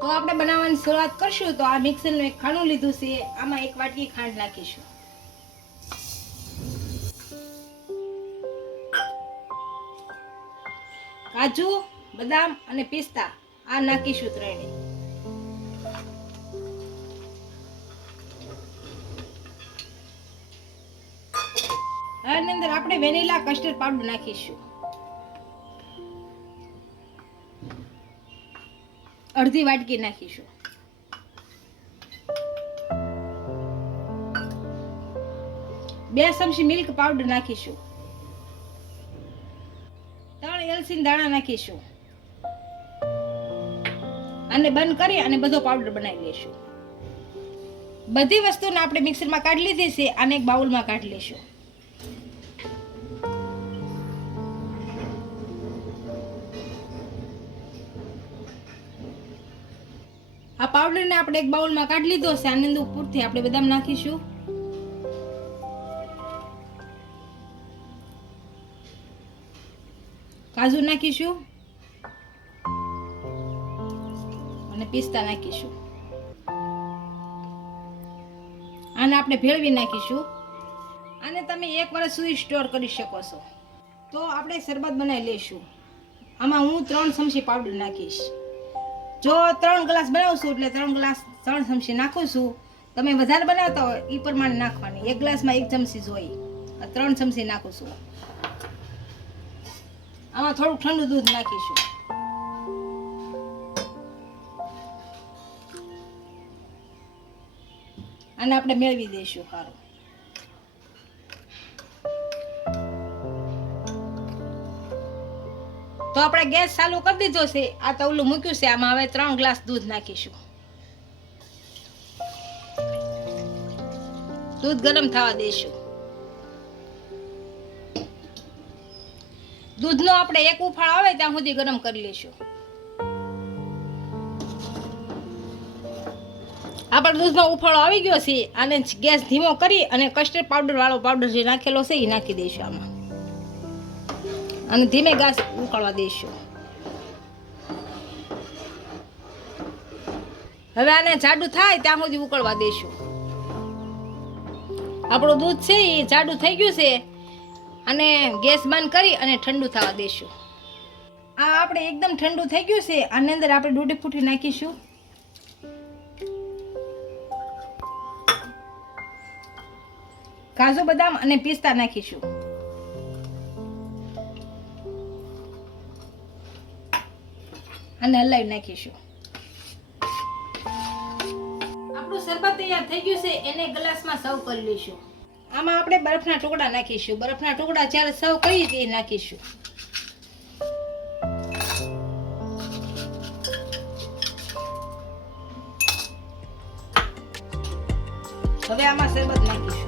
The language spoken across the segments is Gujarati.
તો આપણે બનાવવાની શરૂઆત કરશું. તો આ મિક્સરનું એક ખાણું લીધું છે, આમાં એક વાટકી ખાંડ નાખીશું. કાજુ, બદામ અને પિસ્તા આ નાખીશું ત્રણે. આની અંદર આપણે વેનીલા કસ્ટર્ડ પાવડર નાખીશું, અડધી વાટકી નાખીશું. બે ચમચી મિલ્ક પાવડર નાખીશું. 3 એલચી દાણા નાખીશું અને બંધ કરી અને બધો પાવડર બનાવી લેશું. બધી વસ્તુને આપણે મિક્સરમાં કાઢી લીધી છે, આને એક બાઉલમાં કાઢી લેશું. આ પાવડરને આપણે એક બાઉલમાં કાઢી લીધો છે. આની અંદર ઉપરથી આપણે બદામ નાખીશું, કાજુ નાખીશું અને પિસ્તા નાખીશું. આને આપણે ભેળવી નાખીશું. આને તમે 1 વર્ષ સુધી સ્ટોર કરી શકો છો. તો આપણે શરબત બનાવી લઈશું. આમાં હું 3 ચમચી પાવડર નાખીશ. જો 3 ગ્લાસ બનાવશું એટલે 3 ગ્લાસ 3 ચમચી નાખું છું. તમે વધારે બનાવતા હોય એ પ્રમાણે નાખવાની. 1 ગ્લાસમાં 1 ચમચી જોઈ, 3 ચમચી નાખું છું. આમાં થોડું ઠંડુ દૂધ નાખીશું. અને આપણે મેળવી દઈશું સારું. તો આપણે ગેસ ચાલુ કરી દીધો છે. આ તવલું મૂક્યું છે, આમાં હવે 3 ગ્લાસ દૂધ નાખીશું. દૂધ ગરમ થવા દઈશું. દૂધનો આપણે એક ઉફાળ આવે ત્યાં સુધી ગરમ કરી લઈશું. આપણે દૂધનો ઉફાળો આવી ગયો છે. આને ગેસ ધીમો કરી અને કસ્ટર્ડ પાવડર વાળો પાવડર જે નાખેલો છે એ નાખી દઈશું આમાં અને ધીમે ગેસ ઉકળવા દઈશું. હવે આને જાડું થાય ત્યાં સુધી ઉકળવા દઈશું. આપણું દૂધ છે એ જાડું થઈ ગયું છે. અને ગેસ બંધ કરી અને ઠંડુ થવા દઈશું. આ આપણે એકદમ ઠંડુ થઈ ગયું છે. આની અંદર આપણે દૂધ ફૂટી નાખીશું. કાજુ, બદામ અને પિસ્તા નાખીશું. અને હલાવી નાખીશું. આપણું શરબત તૈયાર થઈ ગયું છે. એને ગ્લાસમાં સર્વ કરી લઈશું. આમાં આપણે બરફના ટુકડા નાખીશું. બરફના ટુકડા જ્યારે સર્વ કરીએ તે નાખીશું. હવે આમાં શરબત નાખીશું.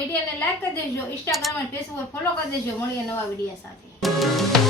વિડીયોને લાઈક કરી દેજો, ઇન્સ્ટાગ્રામ અને ફેસબુક પર ફોલો કરી દેજો. મળીએ નવા વિડીયો સાથે.